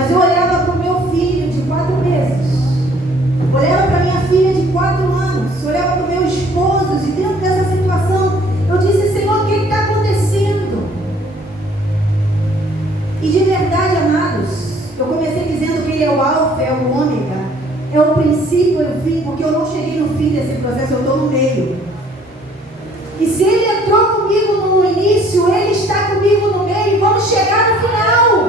Mas eu olhava para o meu filho de 4 meses, olhava para minha filha de 4 anos, olhava para o meu esposo, e dentro dessa situação, eu disse: Senhor, o que está acontecendo? E de verdade, amados, eu comecei dizendo que Ele é o alfa, é o ômega, é o princípio e o fim, porque eu não cheguei no fim desse processo, eu estou no meio. E se Ele entrou comigo no início, Ele está comigo no meio, e vamos chegar no final.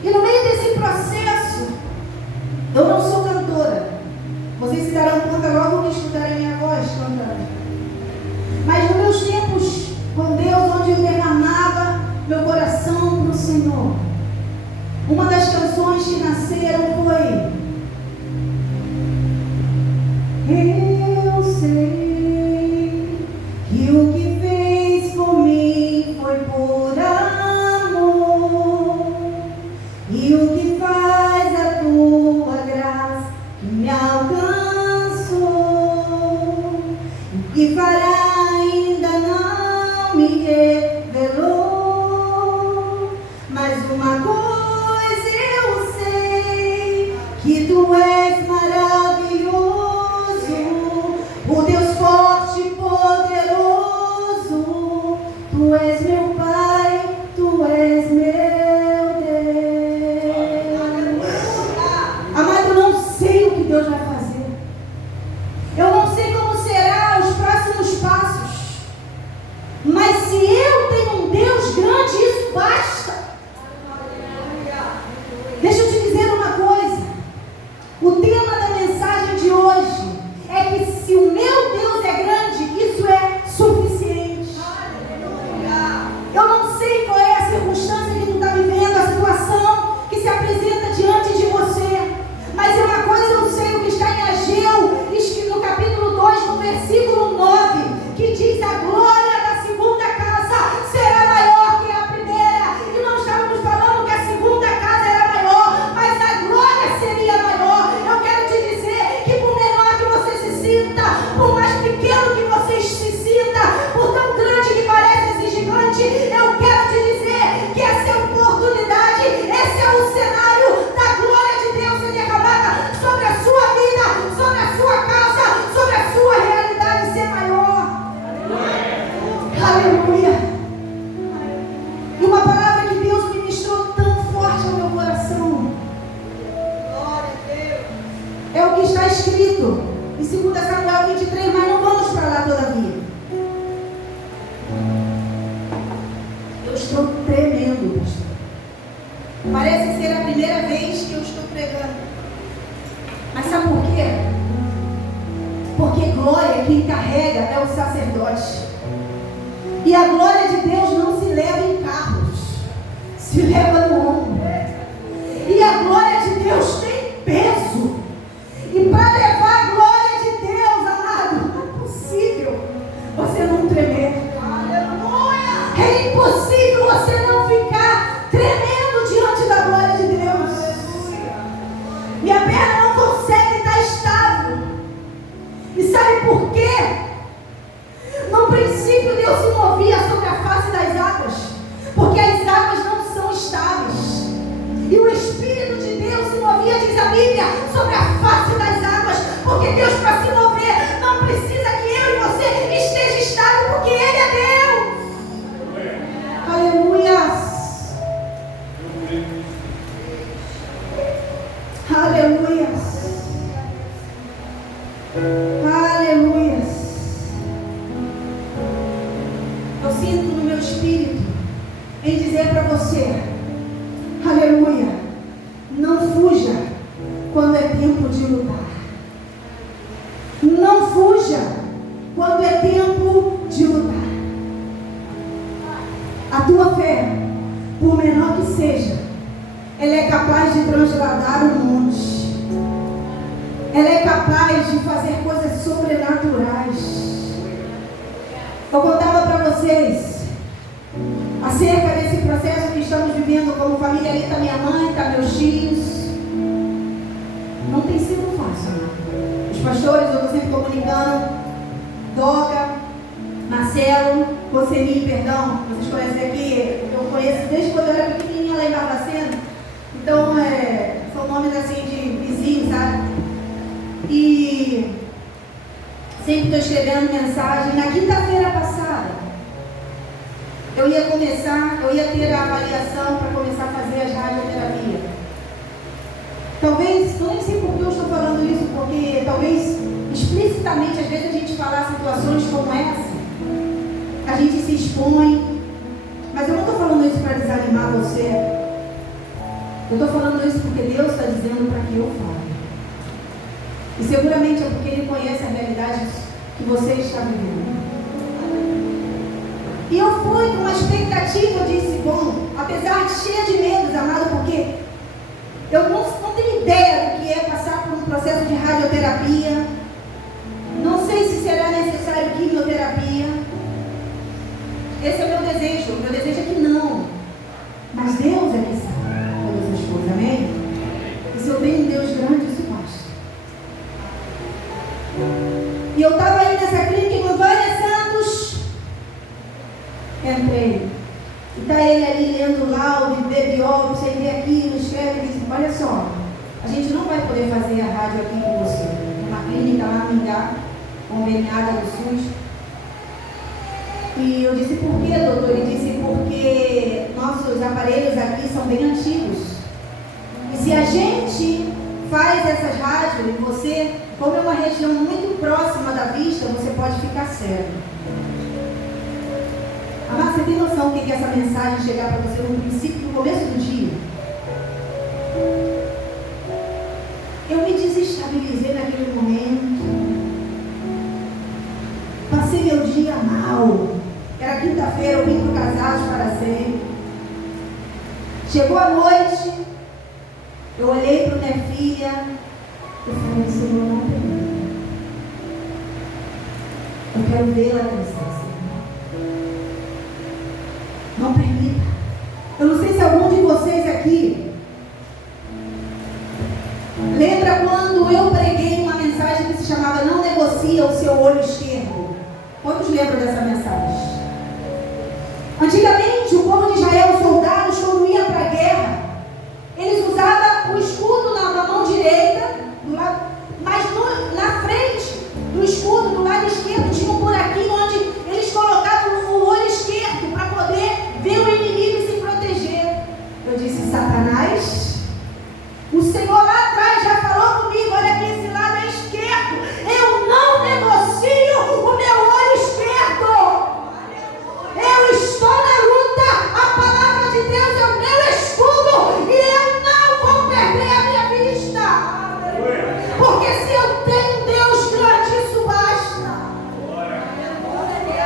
E no meio desse processo, eu não sou cantora. Vocês se darão conta logo que escutarem a minha voz cantando. Mas nos meus tempos com Deus, onde eu derramava meu coração para o Senhor, uma das canções que nasceram foi: eu sei que o que fez por mim foi por amor, e o que faz a tua graça que me alcançou, o que fará ainda não me revelou, mas uma coisa eu sei, que tu és maravilhoso, o Deus forte e poderoso, tu és meu Pai, tu és meu Deus. Amado, eu não sei o que Deus vai fazer, eu não sei como será os próximos passos, mas se eu tenho um Deus grande, isso basta. Deixa eu te dizer uma coisa, o tema da mensagem de hoje é que se o meu Deus é grande, isso é suficiente. Eu não sei qual é a circunstância que tu está vivendo, a situação que se apresenta diante de você, mas é uma coisa eu sei, o que está em Ageu, no capítulo 2, no versículo 9, que diz: a glória da segunda casa será maior que a primeira. E não estávamos falando que a segunda casa era maior, mas a glória seria maior. Eu quero te dizer que por menor que você se sinta, por mais pequeno que você se sinta, por tão grande que parece esse gigante, eu quero te dizer que essa é a oportunidade, esse é o cenário da glória de Deus ser derramada sobre a sua vida, sobre a sua casa, sobre a sua realidade ser maior. Aleluia. E uma palavra que Deus ministrou tão forte ao meu coração é o que está escrito em 2 Samuel 23, mas não vamos para lá todavia. Eu estou tremendo, pastor. Parece ser a primeira vez que eu estou pregando. Mas sabe por quê? Porque glória, quem carrega é o sacerdote. E a glória de Deus não se leva em carros, se leva no ombro. E a glória de Deus tem peso. E para levar a glória de Deus, amado, não é possível você não tremer. É impossível você não ficar tremendo diante da glória de Deus. Minha perna não consegue estar estável. E sabe por quê? No princípio Deus se movia sobre a face das águas, porque as águas não são estáveis. E o Espírito de Deus se movia, diz a Bíblia, sobre a face das águas, porque Deus, para se mover, não precisa que eu e você esteja estável, porque Ele é Deus. Aleluias. Aleluias. Aleluias. Eu sinto no meu espírito em dizer para você: aleluia, não fuja quando é tempo de lutar. Não fuja quando é tempo de lutar. A tua fé, por menor que seja, ela é capaz de transladar o monte. Ela é capaz de fazer coisas sobrenaturais. Eu contava para vocês acerca desse processo que estamos vivendo como família. Ali está minha mãe, está meus tios. Não tem sido fácil, né? Os pastores, eu estou sempre comunicando. Doga, Marcelo, Roseli, perdão, vocês conhecem aqui, eu conheço desde quando eu era pequenininha lá em Barbacena. E sempre estou escrevendo mensagem. Na quinta-feira passada, eu ia ter a avaliação para começar a fazer as radioterapias. Talvez, não sei por que eu estou falando isso, porque talvez explicitamente, às vezes a gente falar situações como essa, a gente se expõe, mas eu não estou falando isso para desanimar você. Eu estou falando isso porque Deus está dizendo para que eu fale. E seguramente é porque Ele conhece a realidade que você está vivendo. E eu fui com uma expectativa, eu disse, bom, apesar de cheia de medos, amado, porque eu não tenho ideia do que é passar por um processo de radioterapia. Não sei se será necessário quimioterapia. Esse é o meu desejo. O meu desejo é que não. Mas Deus é que sabe todas as coisas, amém? E se eu tenho um Deus grande, isso basta. E eu estava aí nessa clínica com Vânia Santos. Entrei. E está ele ali lendo o laudo, bebe óbvio, você vê aquilo, escreve e diz, olha só, a gente não vai poder fazer a rádio aqui com você. Uma clínica lá no Mingá, conveniada do SUS. E eu disse, por quê, doutor? Ele disse, porque nossos aparelhos aqui são bem antigos. E se a gente faz essas rádios, e você, como é uma região muito próxima da vista, você pode ficar cego. Amado, você tem noção do que é essa mensagem chegar para você no princípio, no começo do dia? Eu me desestabilizei naquele momento. Passei meu dia mal. Era quinta-feira, eu vim para o Casados para Sempre. Chegou a noite, eu olhei para minha filha, eu falei, Senhor, não permita. Eu quero vê-la crescer, Senhor. Não permita. Eu não sei se algum de vocês aqui lembra quando eu preguei uma mensagem que se chamava Não Negocia o Seu Olho Esquerdo. Quantos lembram dessa mensagem? Antigamente, o povo de Israel, os soldados, quando iam para a guerra, eles usavam o escudo na mão direita, do lado, mas na frente do escudo, do lado esquerdo, tinha um buraquinho onde eles colocavam o olho esquerdo para poder ver o inimigo e se proteger. Eu disse, Satanás, o Senhor lá atrás já falou comigo, olha aqui, esse lado é esquerdo, eu não negocio o meu olho esquerdo. Eu estou na luta, a palavra de Deus é o meu escudo e eu não vou perder a minha vista. Porque se eu tenho Deus grande, isso basta.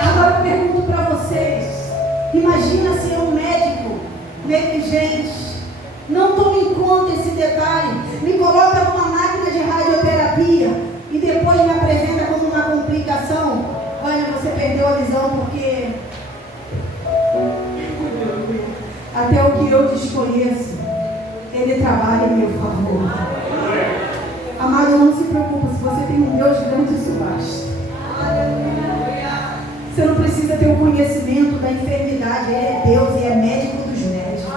Agora eu pergunto para vocês, imagina se um médico negligente não toma em conta esse detalhe, me coloca numa máquina de radioterapia e depois me apresenta como uma complicação. Olha, você perdeu a visão porque até o que eu desconheço, Ele trabalha em meu favor. Amado, não se preocupe, se você tem um Deus grande, isso basta. Você não precisa ter o conhecimento da enfermidade, Ele é Deus e é médico dos médicos.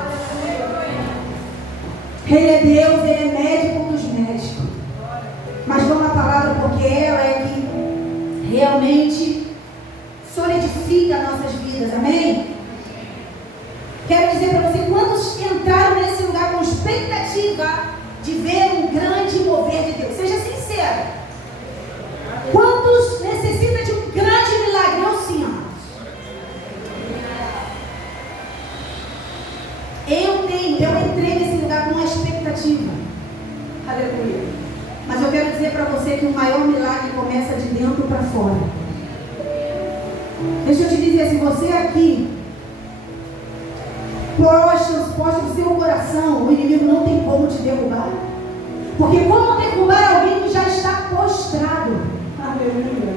Ele é Deus, Ele é médico dos médicos. Mas vamos à palavra, porque ela é que realmente solidifica nossas vidas, amém? Quero dizer para você, quantos entraram nesse lugar com expectativa de ver um grande mover de Deus? Seja sincero. Quantos necessitam de um grande milagre? Eu sim, amados. Eu entrei nesse lugar com uma expectativa. Aleluia. Mas eu quero dizer para você que o maior milagre começa de dentro para fora. Deixa eu te dizer, se você aqui posta o seu coração, o inimigo não tem como te derrubar. Porque como derrubar alguém que já está postrado? Aleluia.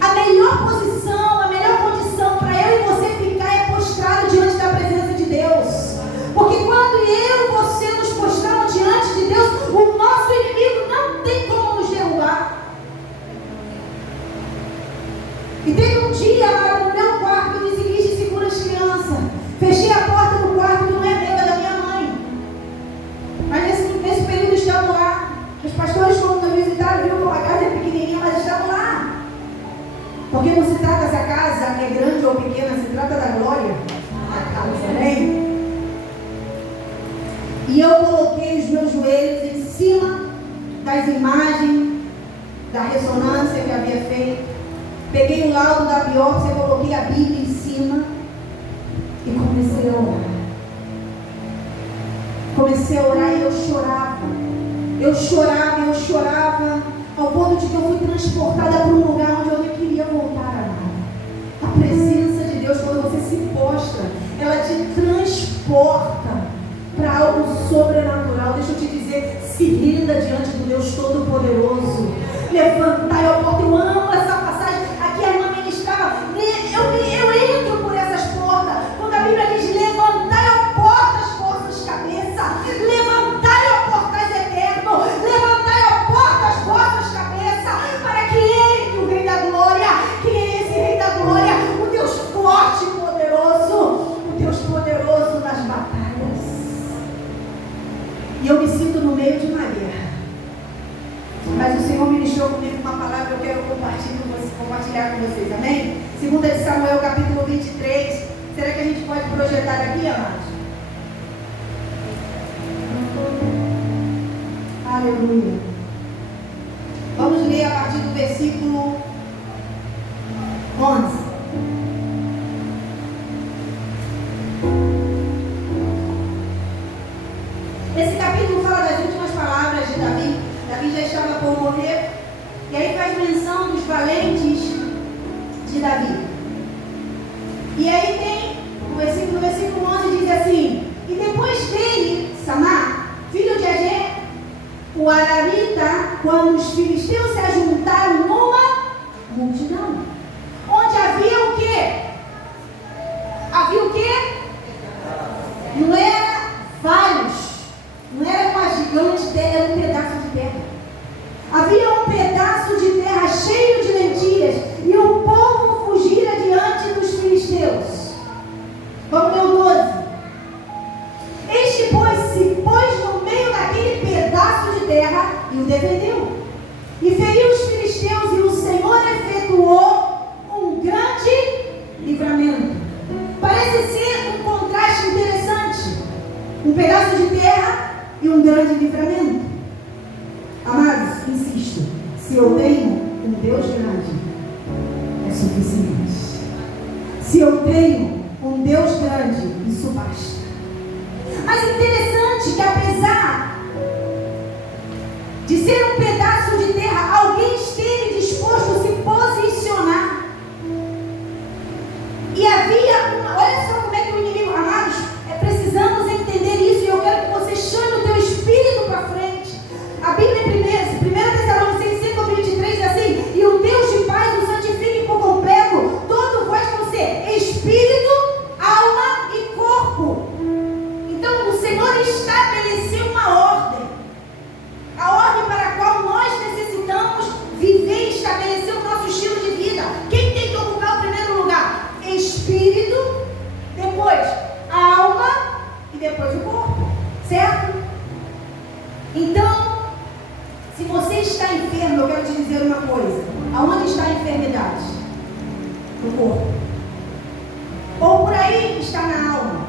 A melhor posição, a melhor condição para eu e você ficar é postrado diante da presença de Deus. Porque quando eu e você nos postramos diante de Deus, o nosso inimigo não tem como nos derrubar. E teve um dia lá no meu quarto que eu disse, Guiche, segura as crianças. Fechei a porta do quarto que não é meu, é da minha mãe. Mas nesse período estamos lá, os pastores foram E eu coloquei os meus joelhos em cima das imagens, da ressonância que havia feito. Peguei o laudo da biópsia, coloquei a Bíblia em cima e comecei a orar. Comecei a orar e eu chorava. Eu chorava, eu chorava, ao ponto de que eu fui transportada para um lugar onde eu não queria voltar a nada. A presença de Deus, quando você se postra, ela te transporta para algo sobrenatural. Deixa eu te dizer, se renda diante do Deus Todo-Poderoso. Levantai a porta. Eu amo essa passagem. Aqui a irmã ministrava. Eu entro por essas portas. Quando a Bíblia diz: levantai a porta as vossas cabeças. Levantai a porta eterno. Levantai a porta as vossas cabeças. Para que entre o Rei da Glória. Que é esse Rei da Glória? O Deus forte e poderoso. O Deus poderoso nas batalhas. E eu me sinto no meio de uma guerra. Mas o Senhor ministrou comigo uma palavra que eu quero compartilhar com vocês, amém? 2 Samuel, capítulo 23. Será que a gente pode projetar aqui, amados? Aleluia. Vamos ler a partir do versículo 11. Esse capítulo fala das últimas palavras de Davi. Davi já estava por morrer. E aí faz menção dos valentes de Davi. E aí tem no versículo 11 diz assim: e depois dele, Samá, filho de Agé, o Ararita, quando os filisteus se ajuntaram numa multidão, onde havia o quê? Havia o quê? Não era vários, não era uma gigante, era um pedaço de terra. Havia um pedaço de terra cheio de lentilhas, e o povo fugira diante dos filisteus. Vamos ver o 12. Este, pois, se pôs no meio daquele pedaço de terra e o defendeu, e feriu os filisteus, e o Senhor efetuou um grande livramento. Parece ser um contraste interessante. Um pedaço de terra e um grande livramento. Amados, insisto, se eu tenho um Deus grande, é suficiente. Se eu tenho um Deus grande, isso basta. Mas interessante que apesar de ser um pedaço de terra, alguém esteve disposto a se posicionar. E havia uma, olha só como é que o inimigo, amados, precisamos entender isso, e eu quero que você chame o teu espírito para frente. A Bíblia é 1 Tessalonicenses 5:23 diz assim: e o Deus de paz o santifique por completo, todo vós vão ser espírito, alma e corpo. Então o Senhor estabeleceu uma ordem, a ordem para a qual nós necessitamos viver e estabelecer o nosso estilo de vida. Quem tem que ocupar o primeiro lugar? Espírito, depois a alma e depois o corpo, certo? Então, se você está enfermo, eu quero te dizer uma coisa: aonde está a enfermidade? No corpo. Ou por aí está na alma.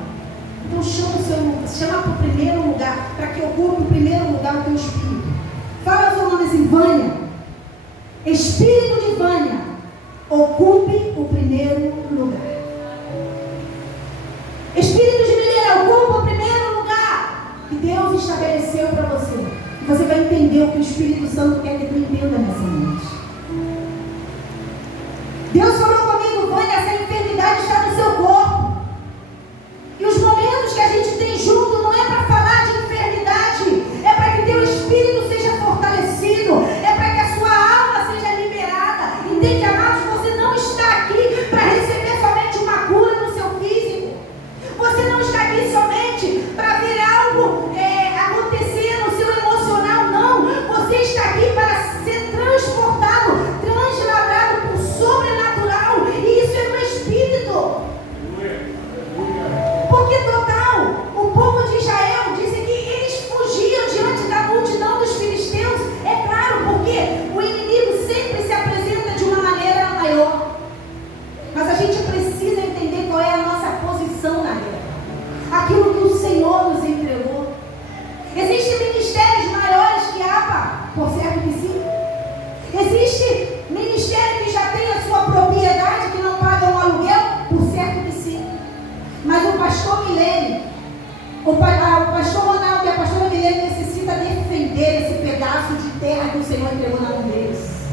Então chama para o primeiro lugar, para que ocupe o primeiro lugar o teu espírito. Fala o seu nome assim: Vânia. Espírito de Vânia, ocupe o primeiro lugar. Espírito de Mineira, ocupa o primeiro lugar que Deus estabeleceu para você. E você vai entender o que o Espírito Santo quer que tu entenda nessa noite. Deus falou comigo: Vânia, essa enfermidade está no seu corpo. E os momentos que a gente tem junto não é para falar de enfermidade, é para que teu espírito seja fortalecido, é para que a sua alma seja liberada. Entende, amados? Você não está aqui para receber somente uma cura no seu físico. Você não está aqui somente para ver algo acontecer no seu emocional, não. Você está aqui para ser transportado, O pastor Ronaldo e a pastora Milene necessitam defender esse pedaço de terra que o Senhor entregou na mão deles.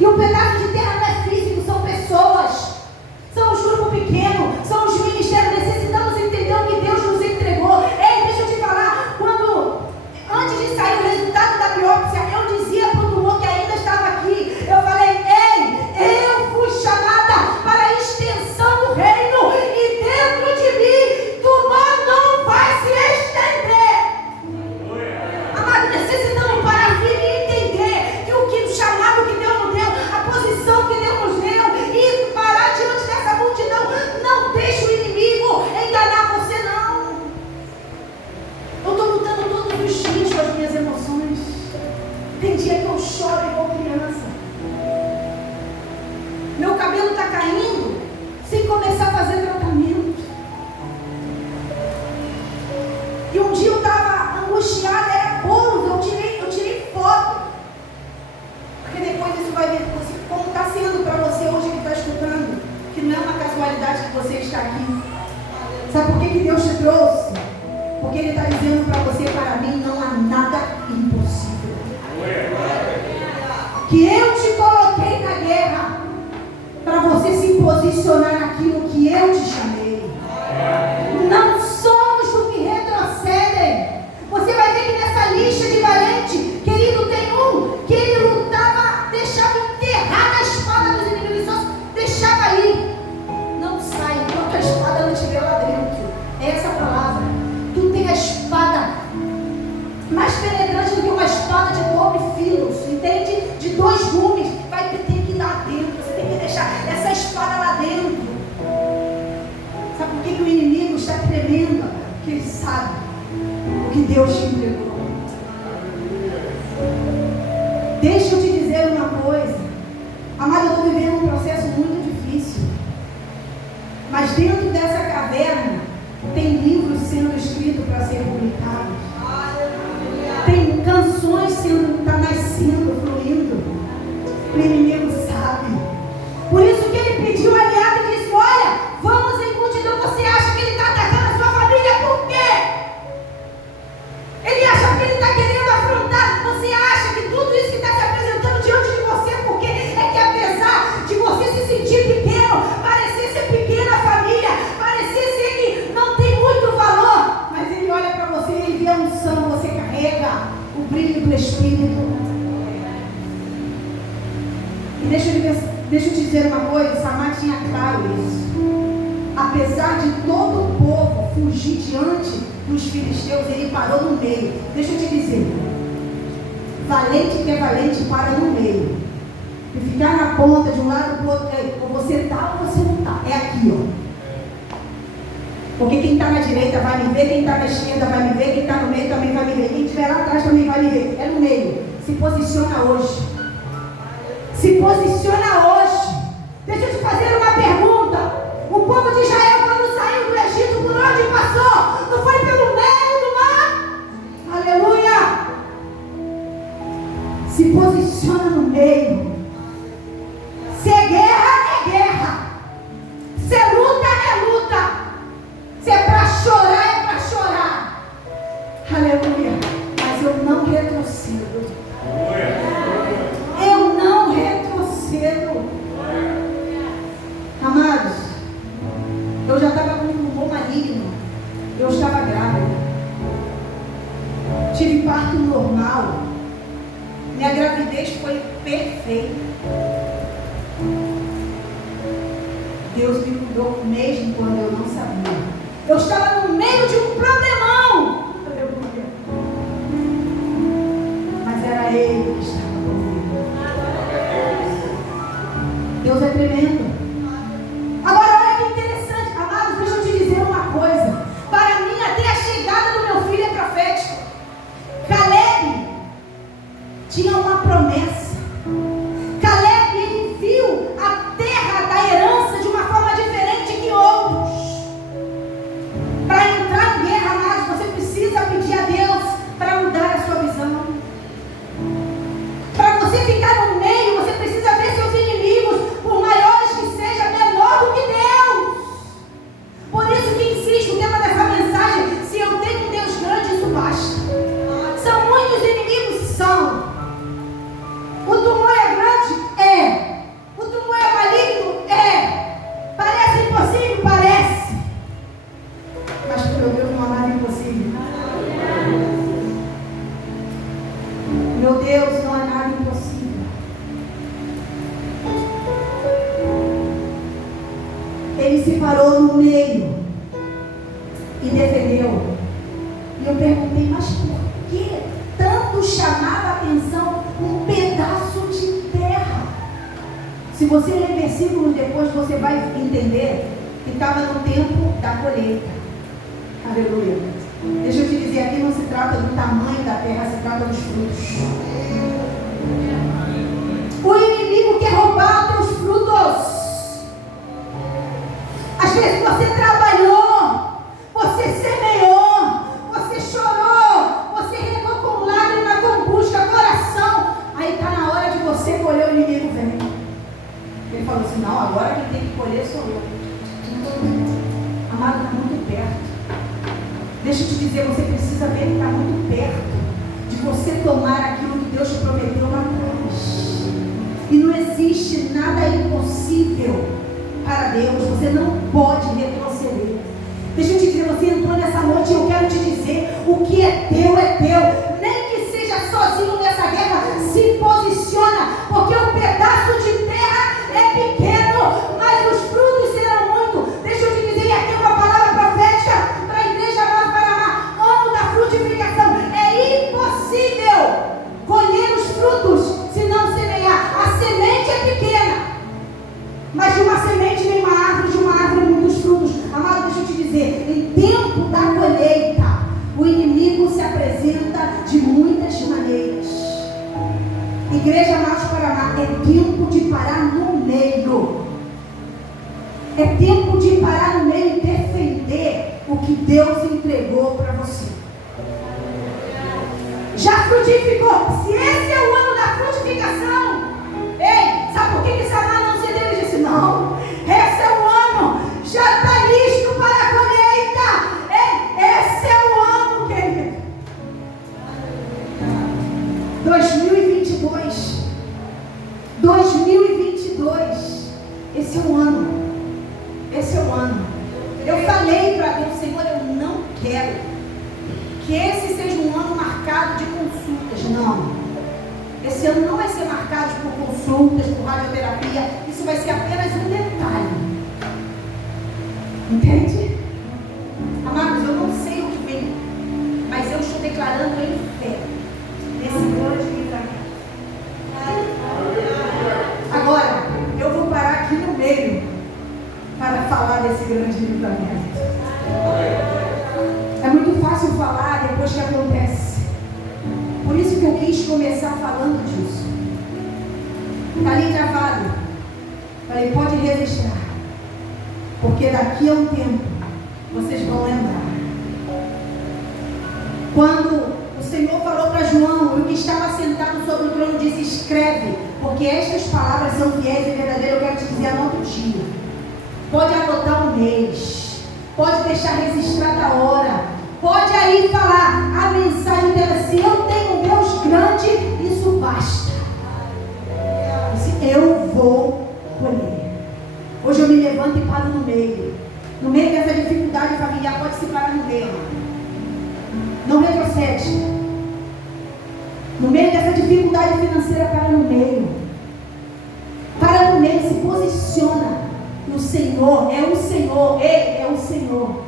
E o pedaço de terra não é físico, são pessoas. São os grupos pequenos, são os ministérios. Necessitamos entender o que Deus nos entregou. Ei, deixa eu te falar. Antes de sair o resultado da biópsia, eu dizia para o tumor que ainda estava aqui. Eu falei, ei, eu fui chamada para a extensão do reino. E dentro de mim, tumor não vai se estender. Amado, necessitamos parar firme e entender que o chamado que Deus nos deu, a posição que Deus nos deu, e parar diante dessa multidão. Não deixe o inimigo enganar você, não. Eu estou lutando todos os dias com as minhas emoções. Tem dia que eu choro igual criança. Meu cabelo está caindo sem começar a fazer tratamento. E um dia eu estava angustiada, era bolo, eu tirei foto. Porque depois isso vai ver como está sendo para você hoje que está escutando, que não é uma casualidade que você está aqui. Sabe por que Deus te trouxe? Porque Ele está dizendo para você, para mim não há nada impossível. Que eu te coloquei na guerra para você se posicionar naquilo que eu te chamei. Não somos do que retrocedem. Você vai ver que nessa lista de valente, querido, tem um que ele lutava, deixava enterrada a espada dos inimigos, só deixava aí. Não sai enquanto a espada não estiver lá dentro. É essa a palavra. Tu tem a espada mais penetrante do que uma espada de 9 filos, entende? De 2 gumes, vai ter que ir lá dentro. Você tem que deixar essa espada lá dentro. Sabe por que o inimigo está tremendo? Porque ele sabe o que Deus te entregou. Deixa eu te dizer uma coisa. Amado, eu estou vivendo um processo muito difícil. Mas dentro dessa caverna tem livros sendo escritos para ser publicados. Tem canções está nascendo, fluindo. O inimigo sabe. Por isso que ele pediu aliado e disse, olha, vamos em multidão. Você acha que ele está atacando a sua família por quê? Ele acha que ele está querendo afrontar. Você acha que tudo isso que está se apresentando diante de você, porque é que apesar de você se sentir pequeno, parecer ser pequena a família, parecer ser que não tem muito valor, mas ele olha para você e ele vê a unção, você carrega o brilho do Espírito. E deixa eu te dizer uma coisa, Samar tinha claro isso. Apesar de todo o povo fugir diante dos filisteus, ele parou no meio. Deixa eu te dizer, valente que é valente para no meio. E ficar na ponta de um lado para o outro, ou você está ou você não está. É aqui, ó. Porque quem está na direita vai me ver, quem está na esquerda vai me ver, quem está no meio também vai me ver, quem estiver lá atrás também vai me ver. É no meio. Se posiciona hoje. Se posiciona hoje. Deixa eu te fazer uma pergunta. O povo de Israel, quando saiu do Egito, por onde passou? Não foi pelo meio do mar? Aleluia! Se posiciona no meio. Se é guerra, é guerra. Se é luta, é luta. Se é para chorar, é para chorar. Aleluia. Mas eu não retrocedo. Eu não retrocedo. Amados, eu já estava com um tumor maligno. Eu estava grávida. Tive parto normal. Minha gravidez foi perfeita. Deus me cuidou mesmo quando eu não sabia. Eu estava no meio de um problemão. Mas era Ele que estava comigo. Deus é tremendo. Agora olha que interessante, amados, deixa eu te dizer uma coisa. Para mim, até a chegada do meu filho é profético. Caleb tinha uma promessa. Caleb, ele viu a terra da herança de uma forma diferente que outros. Para entrar em guerra, amados, você precisa pedir a Deus para mudar a sua visão. Para você ficar no meio, você precisa ver seus inimigos, por maiores que sejam, menor do que Deus. Por isso que insisto, o tema dessa mensagem, se eu tenho eu perguntei, mas por que tanto chamava a atenção um pedaço de terra? Se você ler versículos depois, você vai entender que estava no tempo da colheita. Aleluia. Deixa eu te dizer, aqui não se trata do tamanho da terra, se trata dos frutos. O inimigo quer roubar os teus frutos. Às vezes você trabalhou, você semeou, você chorou, você regou com lágrima, com busca, coração. Aí está na hora de você colher, o inimigo vem. Ele falou assim, não, agora quem tem que colher sou eu. Amado, está muito perto. Deixa eu te dizer, você precisa ver que está muito perto de você tomar aquilo que Deus te prometeu lá atrás. E não existe nada impossível para Deus. Você não pode retroceder. Deixa eu te dizer, você entrou nessa noite e eu quero te dizer, o que é teu é teu. Nem que seja sozinho nessa guerra, se posiciona, porque um pedaço de terra é pequeno, mas os frutos serão muito. Deixa eu te dizer, aqui uma palavra profética para a igreja Nova Paraná, ano da frutificação. É impossível colher os frutos se não semear. A semente é pequena, mas de uma semente vem uma árvore, de uma árvore muitos frutos. Amado, deixa eu te dizer, em tempo da colheita, o inimigo se apresenta de muitas maneiras. Igreja Nova Paraná, é tempo de parar no meio. É tempo de parar no meio e defender o que Deus entregou para você. Já frutificou? Se esse é o ano da frutificação, ei, sabe por que Samar não cedeu? Ele disse, não, esse é o ano, já está listo para a colheita. Ei, esse é o ano, querido. 2022, esse é o ano. Esse é o ano. Eu falei para Deus, Senhor, eu não quero que esse seja um ano marcado de consultas. Não. Esse ano não vai ser marcado por consultas, por radioterapia. Isso vai ser apenas um detalhe. Entende? Amados, eu não sei o que vem, mas eu estou declarando em fé nesse grande livramento. Agora, eu vou parar aqui no meio para falar desse grande livramento. É muito fácil falar depois que acontece. Por isso que eu quis começar falando disso. Está ali gravado. Falei, pode registrar. Porque daqui a um tempo, vocês vão lembrar. Quando o Senhor falou para João, e o que estava sentado sobre o trono disse, escreve, porque estas palavras são fiéis e verdadeiras. Eu quero te dizer, anota o dia. Pode anotar um mês. Pode deixar registrada a hora. Pode aí falar a mensagem dela, se eu tenho um Deus grande, isso basta. Eu vou colher. Hoje eu me levanto e paro no meio. No meio dessa dificuldade familiar, pode se parar no meio. Não retrocede. No meio dessa dificuldade financeira, para no meio. Para no meio, se posiciona. E o Senhor, é o Senhor, Ele é o Senhor.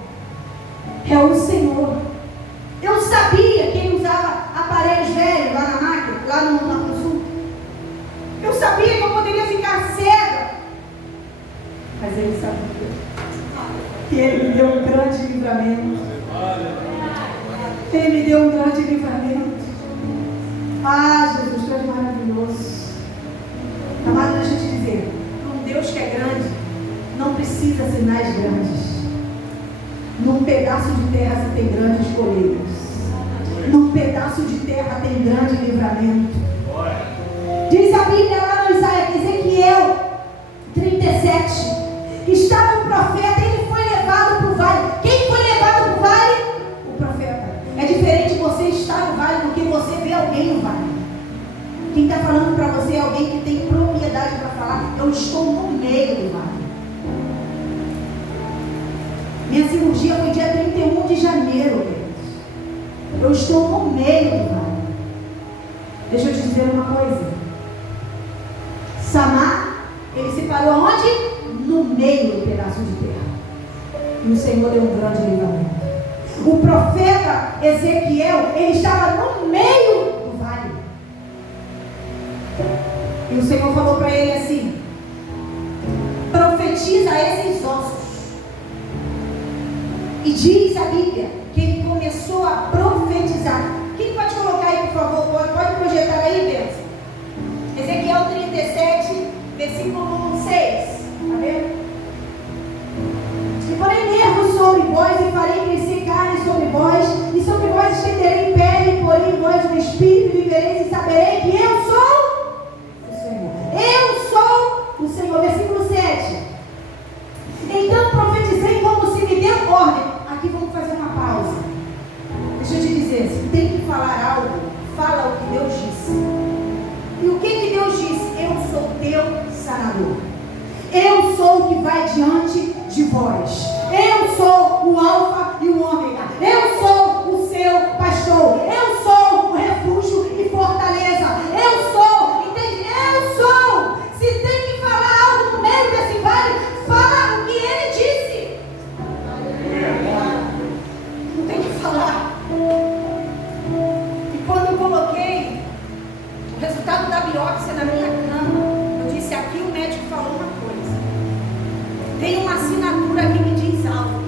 É o Senhor. Eu sabia que Ele usava aparelhos velhos lá na máquina, lá na consulta. Eu sabia que eu poderia ficar cega. Mas Ele sabia que Ele me deu um grande livramento. Ele me deu um grande livramento. Ah, Jesus, tu és maravilhoso. Amado, deixa eu te dizer, um Deus que é grande não precisa sinais grandes. Num pedaço de terra você tem grandes colheitas. Num pedaço de terra tem grande livramento. Diz a Bíblia lá no Ezequiel 37, que estava um profeta e ele foi levado para o vale. Quem foi levado para o vale? O profeta. É diferente você estar no vale do que você ver alguém no vale. Quem está falando para você é alguém que tem propriedade para falar. Eu estou no meio do vale. Minha cirurgia foi dia 31 de janeiro, queridos. Eu estou no meio do vale. Deixa eu te dizer uma coisa. Samar, ele se parou aonde? No meio do pedaço de terra. E o Senhor deu um grande livramento. O profeta Ezequiel, ele estava no meio do vale. E o Senhor falou para ele assim: profetiza esses ossos. E diz a Bíblia que ele começou a profetizar. Quem pode colocar aí, por favor? Pode projetar aí, Bênção. Ezequiel 37, versículo 6. Está vendo? E porém nervos sobre vós, e farei crescer carne sobre vós, e sobre vós estenderei pele, porém vós no espírito vivereis, e saberei que eu sou o Senhor. Eu sou o Senhor. Versículo 7. Então profetizei como se me deu ordem. Aqui vamos fazer uma pausa. Deixa eu te dizer, se tem que falar algo, fala o que Deus disse. E o que Deus disse? Eu sou teu sanador. Eu sou o que vai diante de vós. Eu sou o alfa e o ômega. Eu sou o seu pastor. Eu sou o refúgio e fortaleza. Eu sou, entende? Eu sou. Se tem que falar algo no meio desse vale, fala o que ele disse. Não tem que falar. E quando eu coloquei o resultado da biópsia na minha cama, eu disse: aqui o médico falou uma coisa. Tem uma assinatura aqui que diz algo,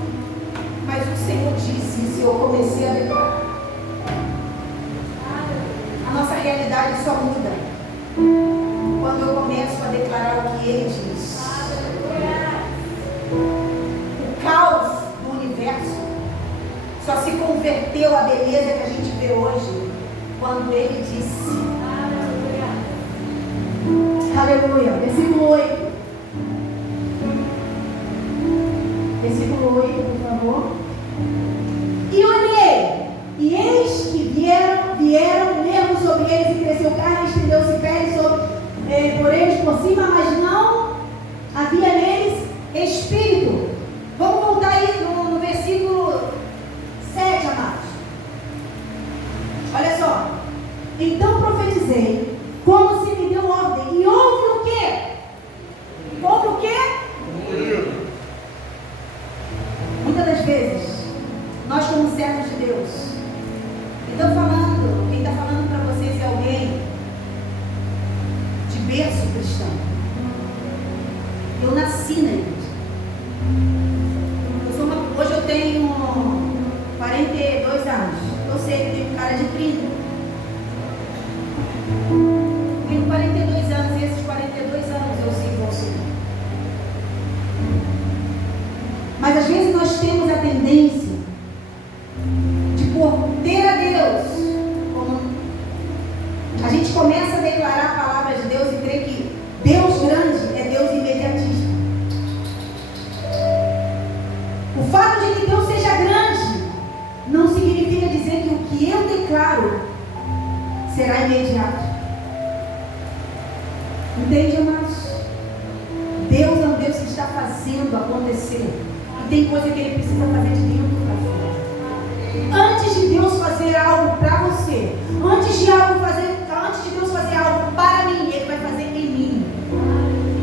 mas o Senhor disse isso e eu comecei a declarar. A nossa realidade só muda quando eu começo a declarar o que Ele diz. O caos do universo só se converteu à beleza que a gente vê hoje quando Ele disse. Aleluia. Versículo 8. Versículo 8, por favor. E olhei, e eis que vieram nervos sobre eles, e cresceu carne, estendeu-se pele por eles por cima, mas não havia neles espírito. Vamos voltar aí no versículo 7, amados. Olha só. Então profetizei, como se me deu ordem, e houve o quê? Houve o quê? Muitas das vezes, nós como servos de Deus, quem está falando para vocês é alguém de berço cristão. Eu nasci na igreja. Hoje eu tenho 42 anos. Eu sei que tenho cara de 30. Tenho 42 anos e esses 42 anos eu sirvo ao Senhor. Mas às vezes nós temos a tendência de, por ter a Deus, como a gente começa a declarar a palavra de Deus e crer que Deus grande é Deus imediatista. O fato de que Deus seja grande não significa dizer que o que eu declaro será imediato. Entende, amados? Deus é um Deus que está fazendo acontecer. E tem coisa que Ele precisa fazer de dentro para fora. Antes de Deus fazer algo para você, antes de Deus fazer algo para mim, Ele vai fazer em mim.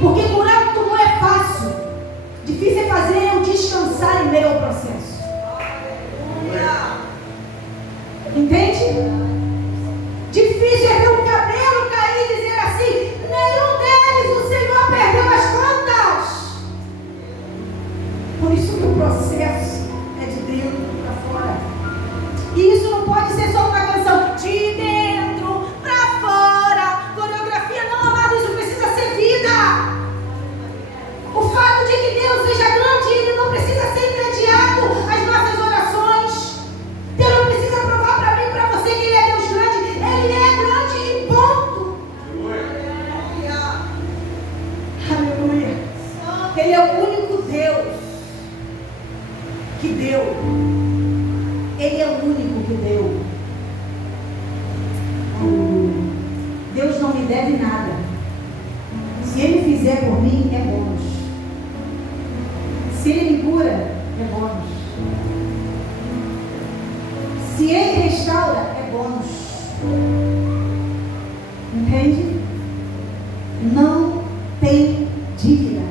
Porque curar não é fácil. Difícil é fazer eu descansar em meio ao processo. Entende? Difícil é ver o cabelo cair e dizer assim: nenhum deles o Senhor perdeu as contas. Por isso que o processo é de dentro para fora. E isso não pode ser só uma canção de dentro para fora. Coreografia não, amado, isso precisa ser vida. O fato de que Deus seja grande, Ele não precisa ser imediato às nossas orações. Deus não precisa provar para mim, para você, que Ele é Deus grande. Ele é grande e ponto. Aleluia. Ele é o único Deus que deu. Ele é o único que deu. Aleluia. Deus não me deve nada. Se Ele fizer por mim, é bônus. Se Ele me cura, é bônus. Se Ele restaura, é bônus. Entende? Não tem dívida.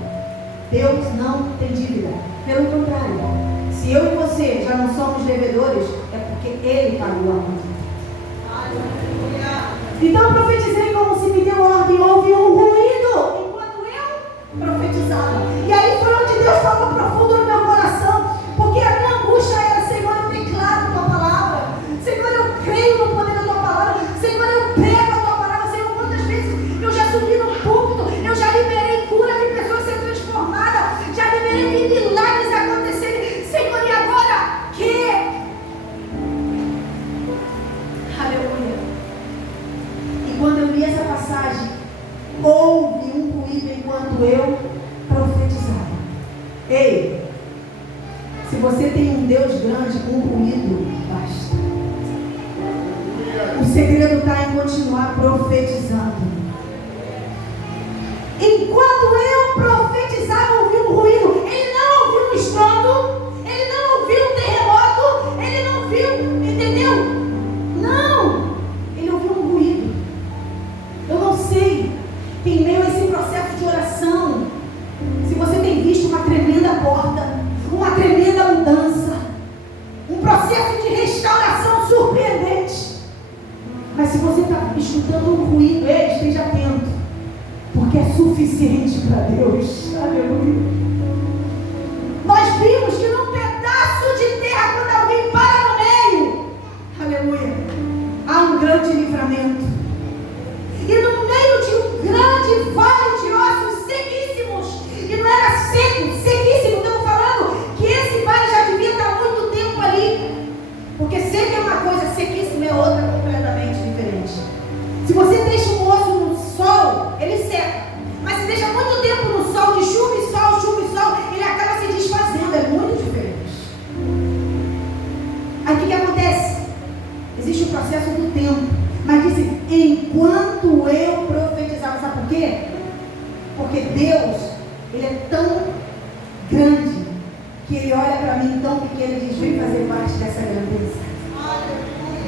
Deus não tem dívida. Pelo contrário, Se eu e você já não somos devedores, é porque Ele pagou a conta. Então eu profetizei como se me deu ordem, houve um ruído enquanto eu profetizava. E aí foi onde Deus falou profundo no meu coração, porque a minha angústia era: Senhor, eu declaro a tua palavra, Senhor, eu creio no poder da tua palavra, Senhor, eu prego a tua palavra, Senhor, quantas vezes eu já subi no púlpito, eu já liberei cura de pessoas sendo transformadas, já liberei de milagres acontecerem, Senhor, e agora que? Aleluia. E quando eu li essa passagem, houve um ruído enquanto eu profetizava. Ei, se você tem um Deus grande, um ruído basta. O segredo está em continuar profetizando. Enquanto eu profetizava, ouvi um ruído. Ele não ouviu um estrondo, ele não ouviu um terremoto, ele não viu, entendeu? Não, ele ouviu um ruído. Eu não sei, em meio a esse processo de oração, se você tem visto uma tremenda porta, uma tremenda mudança, um processo de restauração surpreendente. Mas se você está escutando um ruído, esteja atento, porque é suficiente para Deus. Aleluia. Nós vimos que num pedaço de terra, quando alguém para no meio, aleluia, há um grande livramento. E no meio de um grande vale de ossos sequíssimos, e não era seco, sequíssimo, estamos falando que esse vale já devia estar há muito tempo ali, porque seco é uma coisa, sequíssimo é outra completamente diferente. Se você deixa um osso no sol, ele seca, mas se deixa muito tempo no sol, de chuva e sol, ele acaba se desfazendo, é muito diferente. Aí o que acontece? Existe o processo do tempo. Mas disse, enquanto eu profetizava, sabe por quê? Porque Deus, Ele é tão grande, que Ele olha para mim tão pequeno e diz, vem fazer parte dessa grandeza.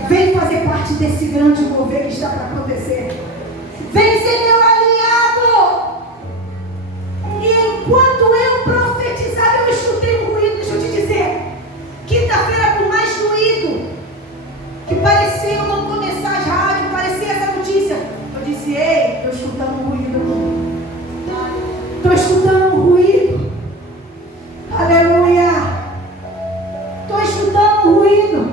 Vem fazer parte desse grande mover que está para acontecer. Vem ser meu aliado. E enquanto eu profetizava, eu escutei um ruído, deixa eu te dizer. Quinta-feira, por mais ruído que parecia não começar a rádio, parecia essa notícia, eu disse, ei, estou escutando um ruído. Estou escutando um ruído. Aleluia. Estou escutando um ruído.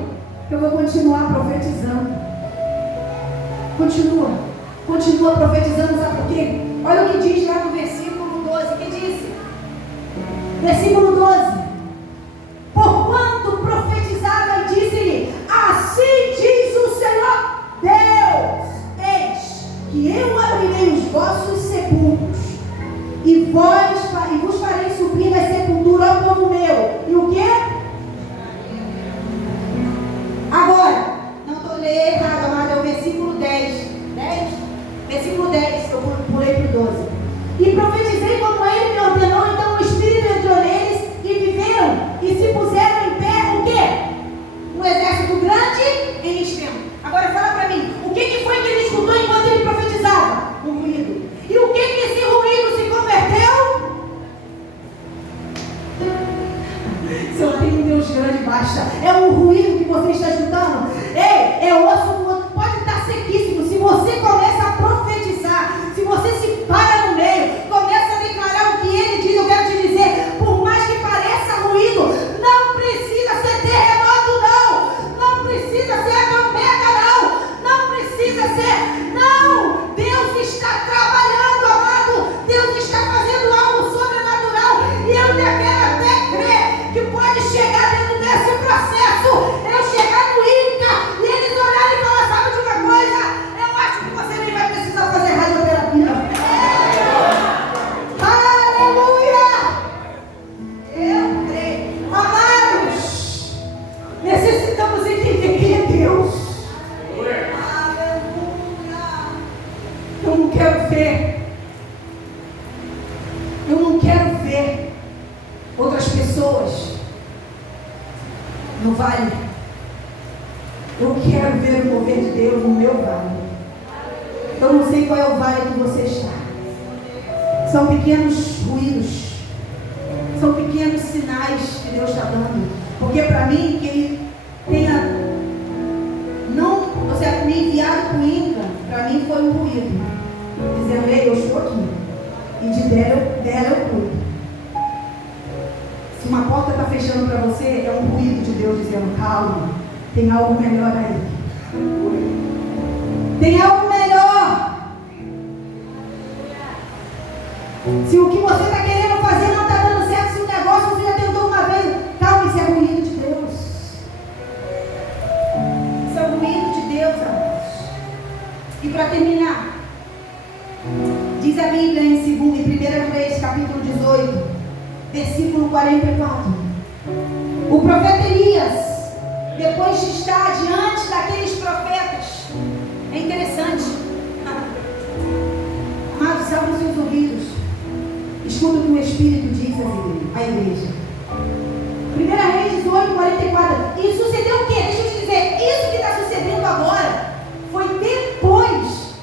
Eu vou continuar profetizando. Continua profetizando, sabe por quê? Olha o que diz lá no versículo 12, que disse? Versículo 12. Porquanto profetizava e disse-lhe, assim diz o Senhor Deus, eis que eu abrirei os vossos sepulcros e vos farei subir da sepultura ao povo meu. E o quê? Agora, não estou lendo errado, amado, é o versículo 10. Versículo 10, eu pulei para o 12. E profetizei como ele me ordenou, então o Espírito entrou neles e viveram e se puseram em pé, o quê? Um exército grande em extremo. Agora fala para mim, o que foi que ele escutou enquanto ele profetizava? Um ruído. E o que esse ruído se converteu? Se eu tenho um Deus grande, basta. É um ruído que você está escutando. Ei, é osso do outro, pode estar sequíssimo. Se você começa a profetizar, se você se para no meio, começa a declarar o que ele diz, eu quero te dizer, por mais que pareça ruído, não precisa ser terremoto, não precisa ser trombeta, não precisa ser, não, Deus está trabalhando, amado, Deus está fazendo algo sobrenatural, e eu ainda quero até crer que pode chegar dentro desse processo, eu chegar no INCA, e eles olharem e falar, sabe de uma coisa, eu acho que você nem vai precisar fazer radioterapia. Aleluia! Eu creio. Amados, necessitamos entender quem é Deus. Aleluia! Eu não quero ver outras pessoas no vale. Eu quero ver o mover de Deus no meu vale. Eu não sei qual é o vale que você está. São pequenos ruídos, são pequenos sinais que Deus está dando. Porque para mim, que ele tenha me enviado para o INCA, para mim foi um ruído. Dizendo, ei, eu estou aqui. E de dela eu cuido. Se uma porta está fechando para você, é um ruído de Deus dizendo, calma, tem algo melhor aí. Tem algo melhor. Se o que você está querendo fazer não está dando certo, se o negócio você já tentou uma vez, calma, isso é ruído de Deus. Isso é o ruído de Deus, amados. E para terminar, diz a Bíblia em 1 Reis, capítulo 18, versículo 44. O profeta Elias, depois de estar diante daqueles profetas, é interessante. Amados, abram os seus ouvidos. Escuta o que o Espírito diz à igreja. 1 Reis 18, 44. E sucedeu o quê? Deixa eu te dizer. Isso que está sucedendo agora foi depois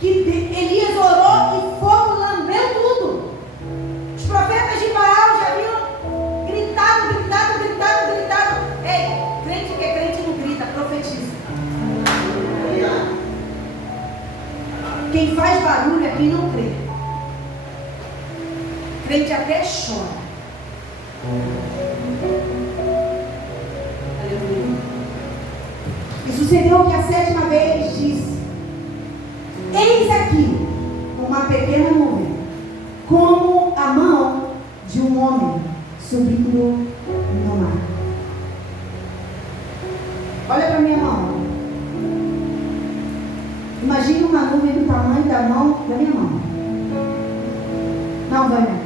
que Elias orou e fogo lambeu tudo. Os profetas de Baal já haviam gritado. Ei, crente que é crente não grita, profetiza. Quem faz barulho é quem não crê. Crente até chora. Aleluia. E sucedeu que a 7ª vez disse: eis aqui uma pequena nuvem, como a mão de um homem subindo no mar. Olha para minha mão. Imagina uma nuvem do tamanho da minha mão. Não, Vânia.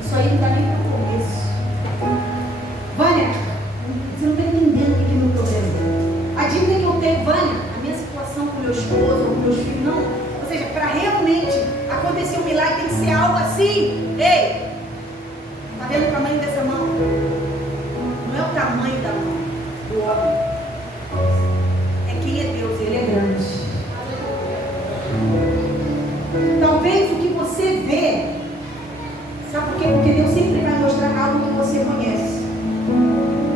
Isso aí não está nem para o começo. Vânia, você não está entendendo o que é meu problema. A dívida que eu tenho, Vânia, a minha situação com meu esposo, com meus filhos, não. Ou seja, para realmente acontecer um milagre tem que ser algo assim. Ei, está vendo o tamanho dessa mão? Não é o tamanho da mão do homem. É quem é Deus, Ele é grande. Talvez o que você vê, sabe por quê? Porque Deus sempre vai mostrar algo que você conhece,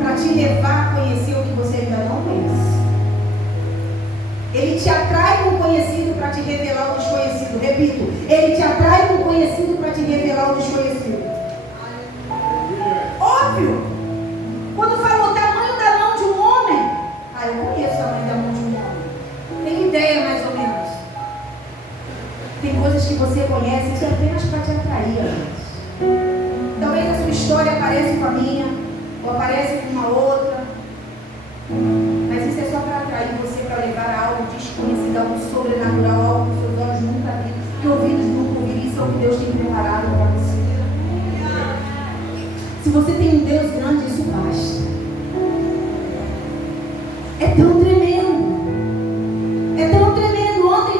para te levar a conhecer o que você ainda não conhece. Ele te atrai com o conhecido para te revelar o desconhecido. Repito, Ele te atrai com o conhecido para te revelar o desconhecido. Óbvio, quando fala o tamanho da mão de um homem, eu conheço o tamanho da mão de um homem, tenho ideia mais ou menos. Tem coisas que você conhece que é apenas para te atrair. Talvez a sua história apareça com a minha, ou aparece com uma outra, mas isso é só para atrair você, para levar a algo desconhecido, algo sobrenatural, algo que seus olhos nunca viram, que ouvidos nunca ouviram. Isso é o que Deus tem preparado para você. Se você tem um Deus grande, isso basta. É tão tremendo. É tão tremendo. Ontem,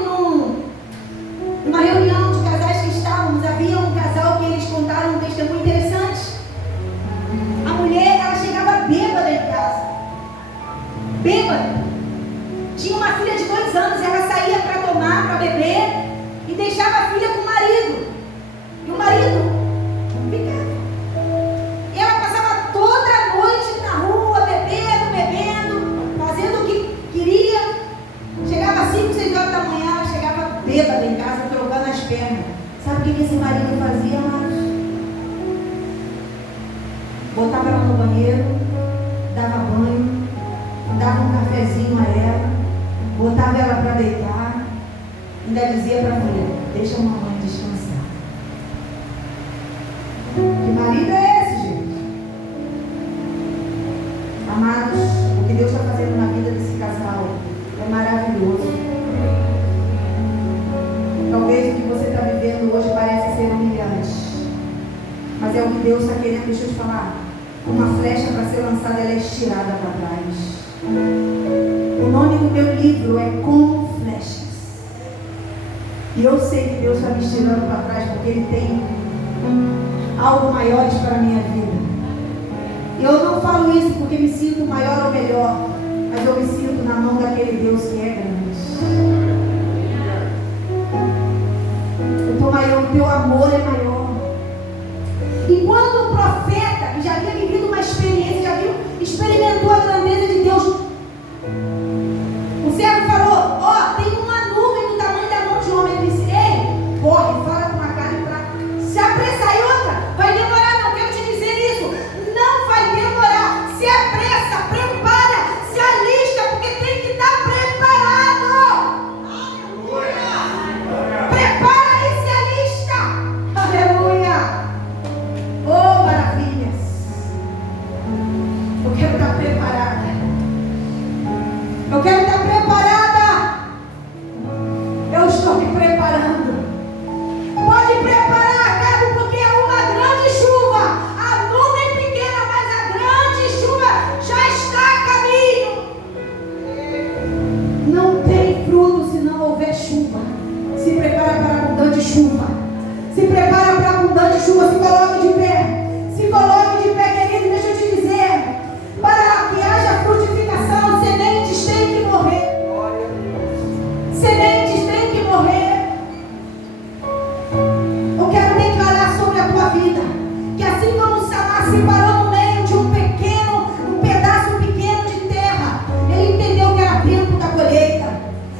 numa reunião de casais que estávamos, havia um casal que eles contaram um testemunho interessante. A mulher, ela chegava bêbada em casa. Bêbada. Tinha uma filha de 2 anos, ela saía para tomar, para beber, e deixava a filha com o marido. E o marido ficava. E ela passava toda a noite na rua, bebendo, fazendo o que queria. Chegava às 5, 6 horas da manhã, ela chegava bêbada em casa, trocando as pernas. Sabe o que esse marido fazia, amados? Botava ela no banheiro, dava banho, dava um cafezinho a ela, botava ela para deitar, ainda dizia para a mulher: deixa a mamãe descansar. Que marido é esse, gente? Amados, o que Deus está fazendo na vida desse casal é maravilhoso. Talvez o que você está vivendo hoje pareça ser humilhante, mas é o que Deus está querendo. Deixa eu te falar, uma flecha para ser lançada, ela é estirada para trás. O nome do meu livro é Como Flechas. E eu sei que Deus está me estirando para trás, porque Ele tem algo maiores para a minha vida. Eu não falo isso porque me sinto maior ou melhor, mas eu me sinto na mão daquele Deus que é grande. O teu amor é maior. E quando o profeta, que já havia vivido uma experiência Eu quero estar preparada. Eu estou me preparando. Pode preparar, Cabo, porque é uma grande chuva. A nuvem é pequena, mas a grande chuva já está a caminho. Não tem fruto se não houver chuva. Se prepara para a abundante chuva. Se prepara para a abundante chuva. Se coloque de pé. Se coloque de pé, querido. Deixa eu te dizer. Para que haja frutificação, sementes têm que morrer. Sementes têm que morrer. Eu quero declarar sobre a tua vida que assim como Samar se parou no meio de um pedaço pequeno de terra, ele entendeu que era tempo da colheita.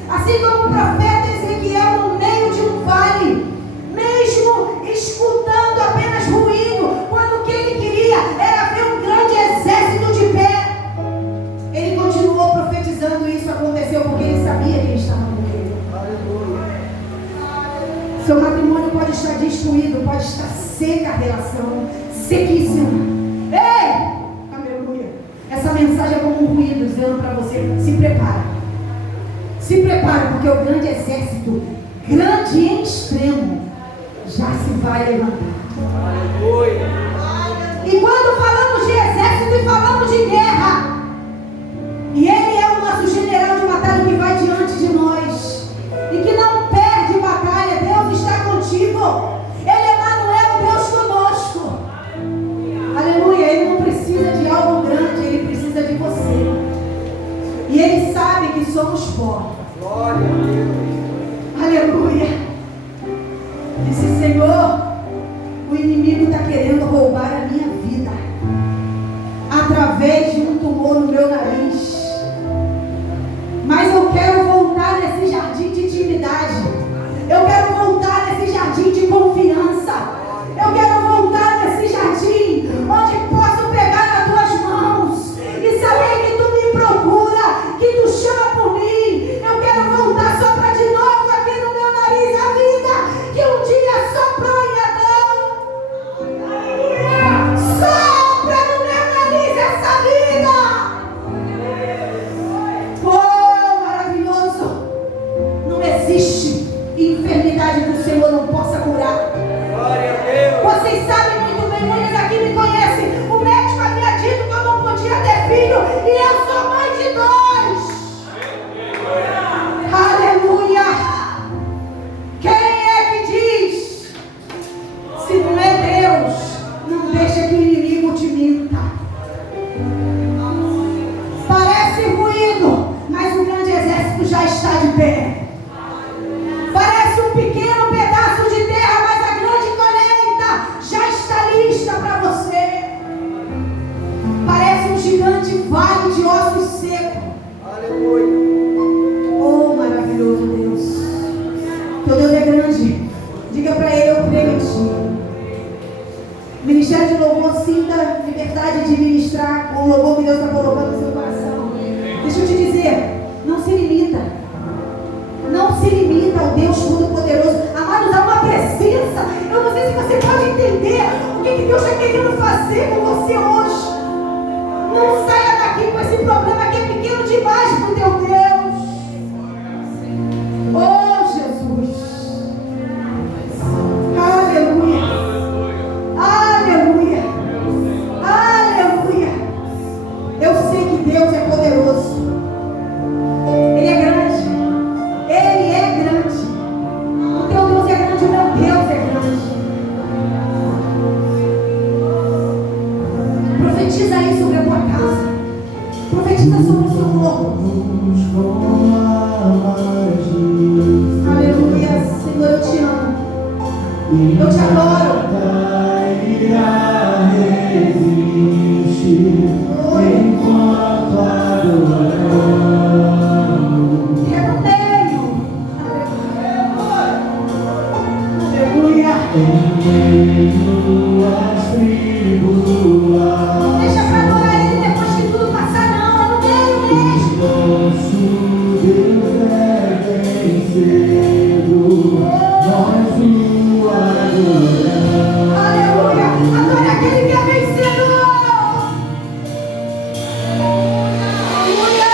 Assim como o profeta Ezequiel no meio de um vale, mesmo escutando apenas ruído, quando o que ele queria era ver um grande exército de pé, ele continuou profetizando. Isso aconteceu porque ele sabia que ele estava morrendo. Seu matrimônio pode estar destruído, pode estar seca a relação, sequíssima. Ei! Aleluia! Essa mensagem é como um ruído dizendo para você: se prepara. Se prepara, porque o grande exército, grande em extremo, já se vai levantar. Aleluia! E quando falamos de exército e falamos de guerra, e ele é o nosso general de batalha que vai diante de nós e que não perde batalha. Deus está contigo. Ele é Emanuel, Deus conosco. Aleluia. Ele não precisa de algo grande, ele precisa de você. E ele sabe que somos pó. Glória a Deus. Aleluia. Disse: Senhor, o inimigo está querendo roubar a minha vida através de um tumor no meu nariz. Mas eu quero voltar nesse jardim de intimidade. Eu quero voltar nesse jardim de confiança. Eu quero voltar nesse jardim onde posso pegar nas tuas mãos e saber que tu me procura, que tu chama por mim. Eu quero voltar, sopra de novo aqui no meu nariz a vida que um dia soprou em Adão. Aleluia! Sopra no meu nariz essa vida. Existe enfermidade que o Senhor não possa curar. Glória a Deus. Vocês sabem muito bem, muitos aqui me conhecem. O médico havia dito que eu não podia ter filho, e eu sou mãe de 2. Aleluia. Quem é que diz? Se não é Deus, não deixa que o inimigo te minta. Parece ruído, mas o grande exército já está de pé. Parece um pequeno pedaço de terra, mas a grande colheita já está lista para você. Parece um gigante vale de ossos secos. Aleluia. Oh, maravilhoso Deus. Teu Deus é grande. Diga para ele: eu creio em ti. Ministério de louvor, sinta liberdade de ministrar com o louvor que Deus está colocando no seu coração. Deixa eu te dizer, não se limita. Não se limita ao Deus Todo-Poderoso. Amados, há uma presença. Eu não sei se você pode entender o que Deus está querendo fazer com você hoje. Não saia daqui com esse problema que é pequeno demais para o teu Deus. Oh, Jesus. Aleluia. Aleluia. Aleluia. Eu sei que Deus é poderoso. Ele é grande. Ele é grande. O teu Deus é grande, o meu Deus é grande. Profetiza aí sobre a tua casa. Profetiza sobre o seu corpo. Aleluia. Senhor, eu te amo. Eu te adoro. Enquanto adoramos. Não deixa pra adorar ele depois que tudo passar, não. É no meio mesmo. Nosso Deus é vencedor. Nós o adoramos. Aleluia. Adore aquele que é vencedor. Aleluia.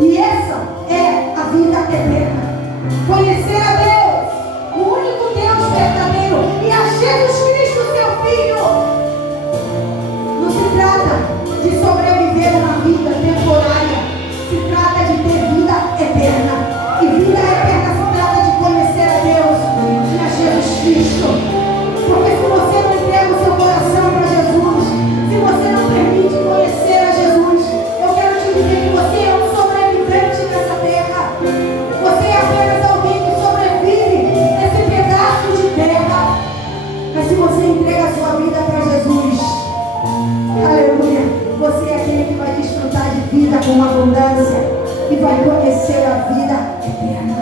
E essa é a vida eterna. Conhecer a Deus, o único Deus verdadeiro, e a Jesus Cristo, seu Filho. Não se trata de sobreviver uma vida temporária, se trata de ter vida eterna. E vida eterna se trata de conhecer a Deus e a Jesus Cristo. Porque se você não entrega o seu coração para Jesus, se você não permite conhecer a Jesus, eu quero te dizer que você é um sobrevivente nessa terra. Você é apenas alguém que sobrevive nesse pedaço de terra. Mas se você entrega a sua vida para Jesus, aleluia, você é aquele que vai desfrutar de vida com abundância e vai conhecer a vida eterna.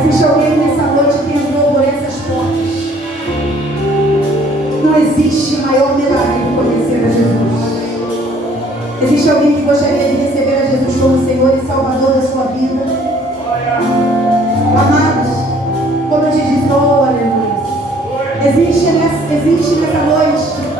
Existe alguém nessa noite que entrou por essas portas. Não existe maior milagre que conhecer a Jesus. Existe alguém que gostaria de receber a Jesus como Senhor e Salvador da sua vida? Amados, como eu te disse, oh, aleluia. Existe nessa noite